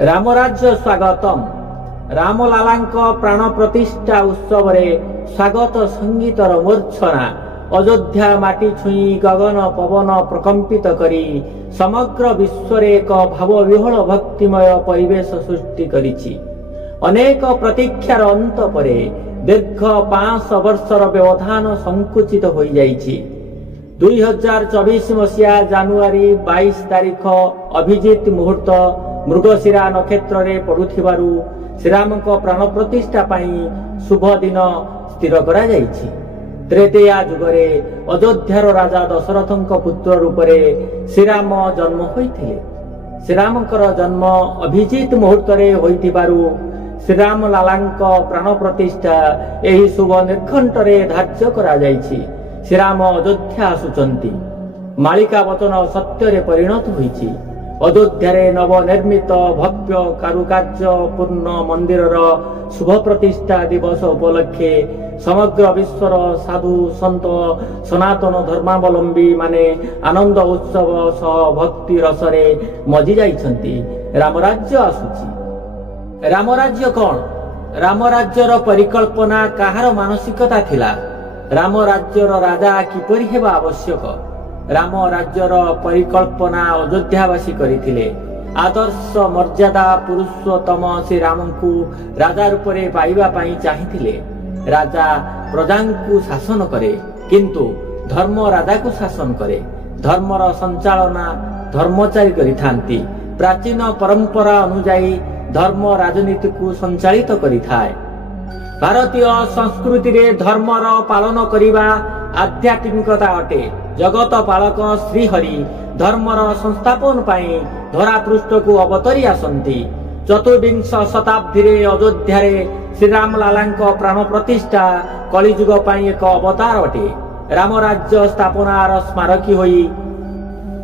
रामराज्य स्वागतम रामलालांक प्राण प्रतिष्ठा उत्सव स्वागत संगीतर मूर्छना अयोध्या माटी छुई गगन पवन प्रकंपित करी समग्र विश्व एक भावविह्वल भक्तिमय परिवेश सृष्टि करिछि। अनेक प्रतीक्षार अंत परे दीर्घ 5 वर्षर व्यवधान संकुचित हो जाइछि। 2024 मसीहा जानुआरी 22 तारिख अभिजित मुहूर्त मृगशिरा नक्षत्र रे पड़ुथिबारु श्रीरामक प्राण प्रतिष्ठा पाई शुभ दिन स्थिर करा जाइछि। त्रेतेया जुगरे अयोध्यार राजा दशरथंक पुत्र रूपरे श्रीराम जन्म होइथिले। श्रीरामकर जन्म अभिजित मुहूर्त रे होइथिबारु श्रीराम लालांक प्राण प्रतिष्ठा एही शुभ निर्घंट रे धार्य करा जाइछि। श्रीराम अयोध्या आसुचंती मालिका वचन सत्य रे परिणत होइछि। अयोध्यारे नवनिर्मित भव्य कारुकार्य पूर्ण मंदिरर शुभ प्रतिष्ठा दिवस उपलक्षे समग्र विश्वर साधु संत सनातन धर्मावलंबी माने आनंद उत्सव सह भक्ति रसरे मजी जाइछंती। रामराज्य आसुची। रामराज्य कौन? रामराज्यर परिकल्पना काहार मानसिकता थिला? रामराज्यर राजा किपरि हेबा आवश्यक? राम राज्यर परिकल्पना अयोध्यावासी करिथिले। आदर्श मर्यादा पुरुषोत्तम श्री रामंकु राजा रूपरे पाइबा पाई चाहिथिले। राजा प्रजांकु शासन करे किंतु धर्म राजा को शासन करे। धर्मर संचालना धर्मचारी करिथांती। प्राचीन परंपरा अनुसार धर्म राजनीति को संचालित करिथाय। भारतीय संस्कृति रे धर्मर पालन करिबा आध्यात्मिकता अटे। जगत पालक श्रीहरि धर्मर संस्थापन पाई धरा पृष्ठ को अवतरी आसंती। चतुर्विंश शताब्दी रे अयोध्या रे श्रीराम लालांक प्राण प्रतिष्ठा कलिजुग पाई एक अवतार अटे। रामराज्य स्थापनार स्मारकी होई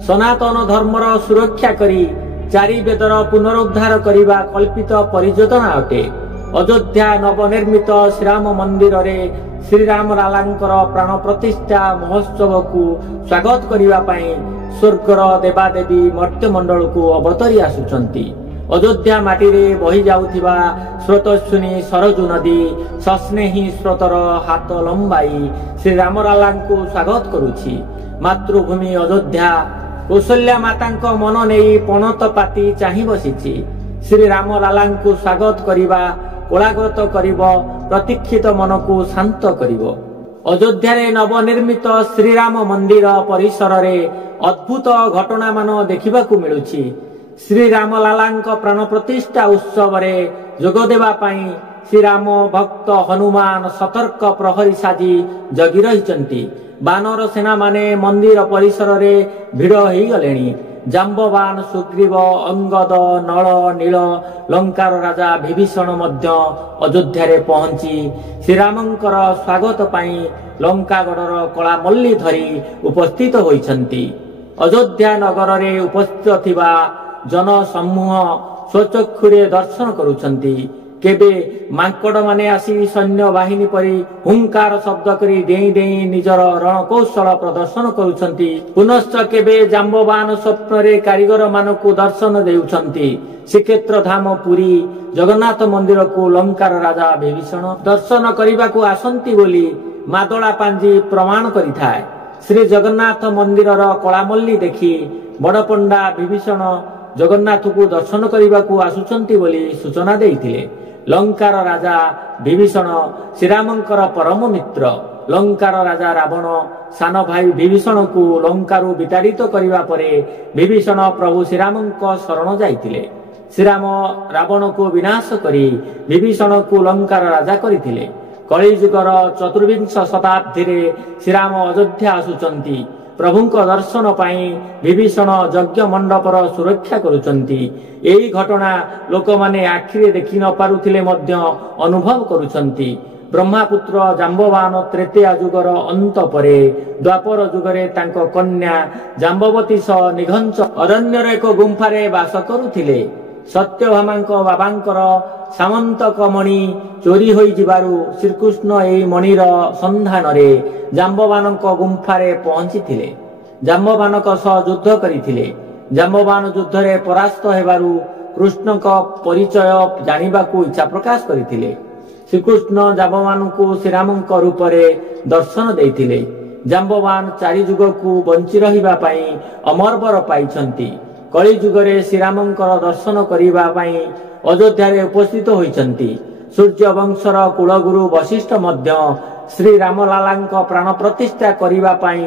सनातन धर्मर सुरक्षा करी चारि वेदर पुनरुद्धार करिबा कल्पित परियोजना अटे। अयोध्या नवनिर्मित श्रीराम मंदिर रे श्रीराम लालांकर प्राण प्रतिष्ठा महोत्सव को स्वागत करिबा पाई स्वर्गर देवादेवी मर्त्यमंडल को अवतरी आसुचंती। अयोध्या माटी रे बही जाउथिबा स्रोतस्विनी सरजू नदी सस्नेही स्रोतर हाथ लंबाई श्रीराम लालांको स्वागत करुछि। मातृभूमि अयोध्या कौशल्या मातांक मन नेई पणत पाती चाहि बसिछि। श्रीराम लालांको स्वागत करिबा कोलाग्रत करिब प्रतीक्षित मन को शांत करिब। अयोध्या रे नवनिर्मित श्रीराम मंदिर परिसर रे अद्भुत घटना मान देखिबा को मिलुछि। श्रीराम लालांक प्राण प्रतिष्ठा उत्सव रे जोग देबा पाई श्रीराम भक्त हनुमान सतर्क प्रहरी साजी जगी रहिचंती। बानर सेना माने मंदिर परिसर रे भिड़ हेई गलेनी। जाम्बवान सुग्रीव अंगद नल नील लंकार राजा विभीषण मध्य अयोध्या रे पहुंची श्रीरामंकर स्वागत पाई लंकागढ़र कला मल्ली धरी उपस्थित होइछंती। अयोध्या नगर रे उपस्थित थिबा जन समूह स्वचक्षुरे दर्शन करुछंती। केबे मांकड़ माने आसी सैन्य बाहिनी परी हुंकार शब्द करी डेई डेई निजर रणकौशल प्रदर्शन करुछंती। पुनश्च केबे जाम्बवान स्वप्न रे कारीगर मानकु दर्शन देउछंती। श्रीक्षेत्र धाम पुरी जगन्नाथ मंदिर को लंकार राजा विभीषण दर्शन करिबा को आसंती बोली मादला पांजी प्रमाण करिथाय। श्री जगन्नाथ मंदिरर कलामल्ली देखी बड़पंडा विभीषण जगन्नाथ को दर्शन करिबा को आसुचंती बोली सूचना देइथिले। लंकार राजा विभीषण श्रीरामंकर परम मित्र। लंकार राजा रावण सान भाई विभीषण को लंकारु विताड़ित करिबा परे विभीषण प्रभु श्रीरामंक शरण जाइथिले। श्रीराम रावण को विनाश करी विभीषण को लंकार राजा करिथिले। कलिजुगर चतुर्विंश शताब्दी रे श्रीराम अयोध्या आसुचंती। प्रभुंक दर्शन पाई विभीषण यज्ञ मंडपर सुरक्षा करुचंती। एही घटना लोक माने आखिरे देखि न पारुथिले मध्य अनुभव करुचंती। ब्रह्मापुत्र जाम्बवान त्रेतेया जुगर अंत परे द्वापर जुगरे तांको कन्या जाम्बवती सह निघंच अरण्यर एक गुंफारे वास करुथिले। सत्यभामांक बाबांकर सामंतक मणि चोरी होई जिबारु श्रीकृष्ण एई मणिर संधान रे जाम्बवानक गुंफारे पहुंची जाम्बवानक सह युद्ध करिथिले। जाम्बवान युद्ध रे परास्त हेबारु କୃଷ୍ଣଙ୍କ ପରିଚୟ ଜାଣିବାକୁ ଇଚ୍ଛା ପ୍ରକାଶ କରିଥିଲେ। ଶ୍ରୀକୃଷ୍ଣ ଜାମ୍ବବାନଙ୍କୁ ଶ୍ରୀରାମଙ୍କ ରୂପରେ ଦର୍ଶନ ଦେଇଥିଲେ। ଜାମ୍ବବାନ 4 ଯୁଗକୁ ବଞ୍ଚି ରହିବା ପାଇଁ ଅମର ପାଇଛନ୍ତି। କଳି ଯୁଗରେ ଶ୍ରୀରାମଙ୍କର ଦର୍ଶନ କରିବା ପାଇଁ ଅଯୋଧ୍ୟାରେ ଉପସ୍ଥିତ ହୋଇଛନ୍ତି। ସୂର୍ଯ୍ୟ ବଂଶର କୁଳଗୁରୁ ବଶିଷ୍ଠ ମଧ୍ୟ ଶ୍ରୀରାମଲାଲାଙ୍କ ପ୍ରାଣ ପ୍ରତିଷ୍ଠା କରିବା ପାଇଁ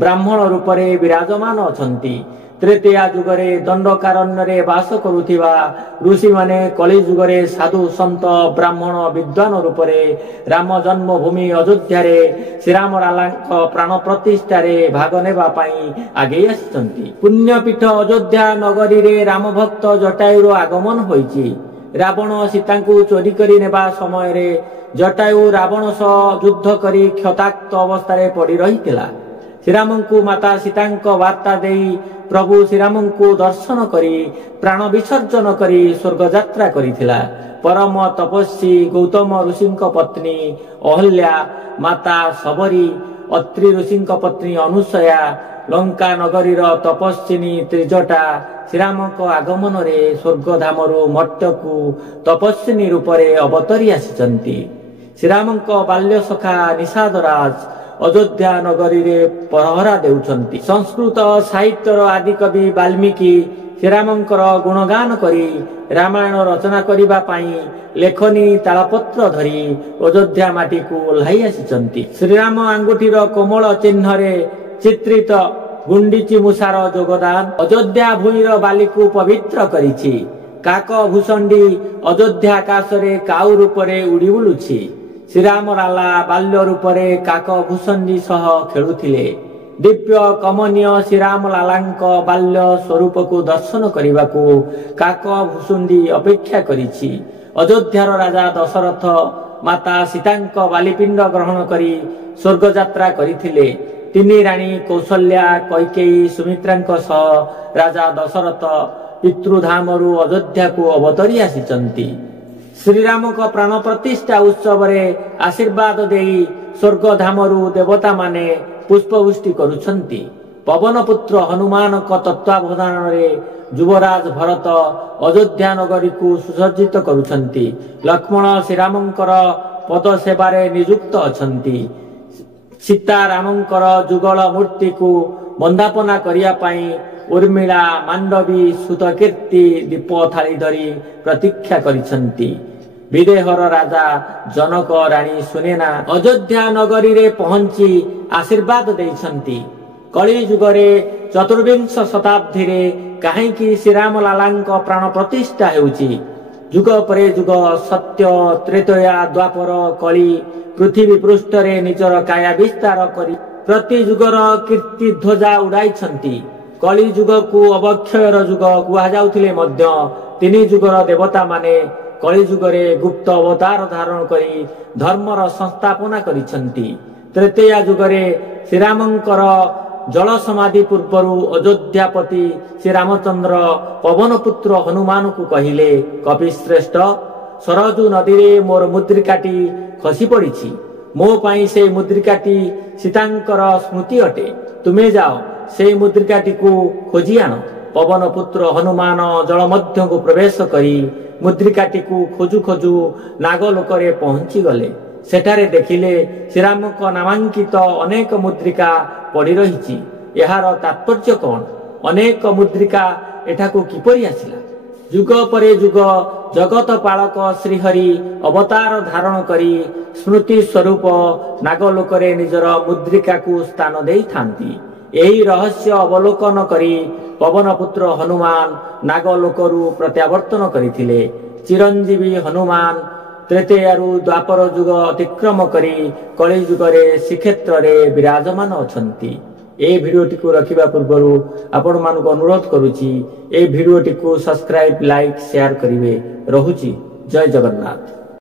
ବ୍ରାହ୍ମଣ ରୂପରେ ବିରାଜମାନ ଅଛନ୍ତି। ତ୍ରେତୟା ଯୁଗରେ ଦଣ୍ଡକାରଣ୍ୟରେ ବାସ କରୁଥିବା ଋଷିମାନେ କଳି ଯୁଗରେ ସାଧୁ ସନ୍ଥ ବ୍ରାହ୍ମଣ ବିଦ୍ୱାନ ରୂପରେ ରାମ ଜନ୍ମଭୂମି ଅଯୋଧ୍ୟାରେ ଶ୍ରୀରାମଲାଲାଙ୍କ ପ୍ରାଣ ପ୍ରତିଷ୍ଠାରେ ଭାଗ ନେବା ପାଇଁ ଆଗେଇ ଆସିଛନ୍ତି। ପୁଣ୍ୟପୀଠ ଅଯୋଧ୍ୟା ନଗରୀରେ ରାମ ଭକ୍ତ ଜଟାୟୁର ଆଗମନ ହୋଇଛି। ରାବଣ ସୀତାଙ୍କୁ ଚୋରି କରି ନେବା ସମୟରେ ଜଟାୟୁ ରାବଣ ସହ ଯୁଦ୍ଧ କରି କ୍ଷତାକ୍ତ ଅବସ୍ଥାରେ ପଡ଼ି ରହିଥିଲା। ଶ୍ରୀରାମଙ୍କୁ ମାତା ସୀତାଙ୍କ ବାର୍ତ୍ତା ଦେଇ ପ୍ରଭୁ ଶ୍ରୀରାମଙ୍କୁ ଦର୍ଶନ କରି ପ୍ରାଣ ବିସର୍ଜନ କରି ସ୍ୱର୍ଗଯାତ୍ରା କରିଥିଲା। ପରମ ତପସ୍ୱୀ ଗୌତମ ଋଷିଙ୍କ ପତ୍ନୀ ଅହଲ୍ୟା, ମାତା ଶବରୀ, ଅତ୍ରି ଋଷିଙ୍କ ପତ୍ନୀ ଅନୁସୟା, ଲଙ୍କା ନଗରୀର ତପସ୍ୱିନୀ ତ୍ରିଜଟା ଶ୍ରୀରାମଙ୍କ ଆଗମନରେ ସ୍ୱର୍ଗଧାମରୁ ମର୍ତ୍ତ୍ୟକୁ ତପସ୍ୱିନୀ ରୂପରେ ଅବତରି ଆସିଛନ୍ତି। ଶ୍ରୀରାମଙ୍କ ବାଲ୍ୟ ସଖା ନିଷାଦରାଜ ଅଯୋଧ୍ୟା ନଗରୀରେ ପହରା ଦେଉଛନ୍ତି। ସଂସ୍କୃତ ସାହିତ୍ୟର ଆଦିକବି ବାଲ୍ମୀକି ଶ୍ରୀରାମଙ୍କର ଗୁଣଗାନ କରି ରାମାୟଣ ରଚନା କରିବା ପାଇଁ ଲେଖନୀ ତାଳପତ୍ର ଧରି ଅଯୋଧ୍ୟା ମାଟିକୁ ଓହ୍ଲାଇ ଆସିଛନ୍ତି। ଶ୍ରୀରାମ ଆଙ୍ଗୁଠିର କୋମଳ ଚିହ୍ନରେ ଚିତ୍ରିତ ଗୁଣ୍ଡିଚି ମୂଷାର ଯୋଗଦାନ ଅଯୋଧ୍ୟା ଭୂଇଁର ବାଲିକୁ ପବିତ୍ର କରିଛି। କାକ ଭୂଷଣ୍ଡି ଅଯୋଧ୍ୟା ଆକାଶରେ କାଉ ରୂପରେ ଉଡ଼ି ବୁଲୁଛି। ଶ୍ରୀରାମଲାଲା ବାଲ୍ୟ ରୂପରେ କାକ ଭୂଷଣ୍ଡି ସହ ଖେଳୁଥିଲେ। ଦିବ୍ୟ କମନୀୟ ଶ୍ରୀରାମଲାଲାଙ୍କ ବାଲ୍ୟ ସ୍ୱରୂପକୁ ଦର୍ଶନ କରିବାକୁ କାକ ଭୂଷୁଣ୍ଡି ଅପେକ୍ଷା କରିଛି। ଅଯୋଧ୍ୟାର ରାଜା ଦଶରଥ ମାତା ସୀତାଙ୍କ ବାଲିପିଣ୍ଡ ଗ୍ରହଣ କରି ସ୍ୱର୍ଗଯାତ୍ରା କରିଥିଲେ। 3 ରାଣୀ କୌଶଲ୍ୟା, କୈକେୟୀ, ସୁମିତ୍ରାଙ୍କ ସହ ରାଜା ଦଶରଥ ପିତୃଧାମରୁ ଅଯୋଧ୍ୟାକୁ ଅବତରି ଆସିଛନ୍ତି। ଶ୍ରୀରାମଙ୍କ ପ୍ରାଣ ପ୍ରତିଷ୍ଠା ଉତ୍ସବରେ ଆଶୀର୍ବାଦ ଦେଇ ସ୍ୱର୍ଗଧାମରୁ ଦେବତାମାନେ ପୁଷ୍ପବୃଷ୍ଟି କରୁଛନ୍ତି। ପବନପୁତ୍ର ହନୁମାନଙ୍କ ତତ୍ତ୍ୱାବଧାନରେ ଯୁବରାଜ ଭରତ ଅଯୋଧ୍ୟା ନଗରୀକୁ ସୁସଜ୍ଜିତ କରୁଛନ୍ତି। ଲକ୍ଷ୍ମଣ ଶ୍ରୀରାମଙ୍କର ପଦ ସେବାରେ ନିଯୁକ୍ତ ଅଛନ୍ତି। ସୀତାରାମଙ୍କର ଯୁଗଳ ମୂର୍ତ୍ତିକୁ ବନ୍ଦାପନା କରିବା ପାଇଁ ଉର୍ମିଳା, ମାଣ୍ଡବୀ, ସୁତକୀର୍ତ୍ତି ଦୀପ ଥାଳି ଧରି ପ୍ରତୀକ୍ଷା କରିଛନ୍ତି। ବିଦେହର ରାଜା ଜନକ ରାଣୀ ସୁନେନା ଅଯୋଧ୍ୟା ନଗରୀରେ ପହଞ୍ଚି ଆଶୀର୍ବାଦ ଦେଇଛନ୍ତି। କଳି ଯୁଗରେ ଚତୁର୍ବିଂଶ ଶତାବ୍ଦୀରେ କାହିଁକି ଶ୍ରୀରାମଲାଲାଙ୍କ ପ୍ରାଣ ପ୍ରତିଷ୍ଠା ହେଉଛି? ଯୁଗ ପରେ ଯୁଗ ସତ୍ୟ, ତ୍ରେତୟା, ଦ୍ୱାପର, କଳି ପୃଥିବୀ ପୃଷ୍ଠରେ ନିଜର କାୟା ବିସ୍ତାର କରି ପ୍ରତି ଯୁଗର କୀର୍ତ୍ତି ଧ୍ୱଜା ଉଡାଇଛନ୍ତି। କଳି ଯୁଗକୁ ଅବକ୍ଷୟର ଯୁଗ କୁହାଯାଉଥିଲେ ମଧ୍ୟ 3 ଯୁଗର ଦେବତାମାନେ କଳି ଯୁଗରେ ଗୁପ୍ତ ଅବତାର ଧାରଣ କରି ଧର୍ମର ସଂସ୍ଥାପନା କରିଛନ୍ତି। ତ୍ରେତୟା ଯୁଗରେ ଶ୍ରୀରାମଙ୍କର ଜଳ ସମାଧି ପୂର୍ବରୁ ଅଯୋଧ୍ୟାପତି ଶ୍ରୀରାମଚନ୍ଦ୍ର ପବନପୁତ୍ର ହନୁମାନଙ୍କୁ କହିଲେ, କବିଶ୍ରେଷ୍ଠ, ସରଜୁ ନଦୀରେ ମୋର ମୁଦ୍ରିକାଟି ଖସି ପଡ଼ିଛି। ମୋ ପାଇଁ ସେ ମୁଦ୍ରିକାଟି ସୀତାଙ୍କର ସ୍ମୃତି ଅଟେ। ତୁମେ ଯାଅ, ସେଇ ମୁଦ୍ରିକାଟିକୁ ଖୋଜି ଆଣ। ପବନପୁତ୍ର ହନୁମାନ ଜଳ ମଧ୍ୟକୁ ପ୍ରବେଶ କରି ମୁଦ୍ରିକାଟିକୁ ଖୋଜୁ ଖୋଜୁ ନାଗଲୋକରେ ପହଞ୍ଚିଗଲେ। ସେଠାରେ ଦେଖିଲେ ଶ୍ରୀରାମଙ୍କ ନାମାଙ୍କିତ ଅନେକ ମୁଦ୍ରିକା ପଡ଼ି ରହିଛି। ଏହାର ତାତ୍ପର୍ଯ୍ୟ କ'ଣ? ଅନେକ ମୁଦ୍ରିକା ଏଠାକୁ କିପରି ଆସିଲା? ଯୁଗ ପରେ ଯୁଗ ଜଗତ ପାଳକ ଶ୍ରୀହରି ଅବତାର ଧାରଣ କରି ସ୍ମୃତି ସ୍ୱରୂପ ନାଗଲୋକରେ ନିଜର ମୁଦ୍ରିକାକୁ ସ୍ଥାନ ଦେଇଥାନ୍ତି। ଏହି ରହସ୍ୟ ଅବଲୋକନ କରି ପବନପୁତ୍ର ହନୁମାନ ନାଗଲୋକରୁ ପ୍ରତ୍ୟାବର୍ତ୍ତନ କରିଥିଲେ। ଚିରଞ୍ଜୀବୀ ହନୁମାନ ତ୍ରେତୟାରୁ ଦ୍ୱାପର ଯୁଗ ଅତିକ୍ରମ କରି କଳି ଯୁଗରେ ଶ୍ରୀକ୍ଷେତ୍ରରେ ବିରାଜମାନ ଅଛନ୍ତି। এই ভিডিওটিକୁ ରଖିବା ପୂର୍ବରୁ ଆପଣମାନଙ୍କୁ ଅନୁରୋଧ କରୁଛି, এই ଭିଡିଓଟିକୁ ସବସ୍କ୍ରାଇବ, ଲାଇକ୍, ସେୟାର କରିବେ। ରହୁଛି। ଜୟ ଜଗନ୍ନାଥ।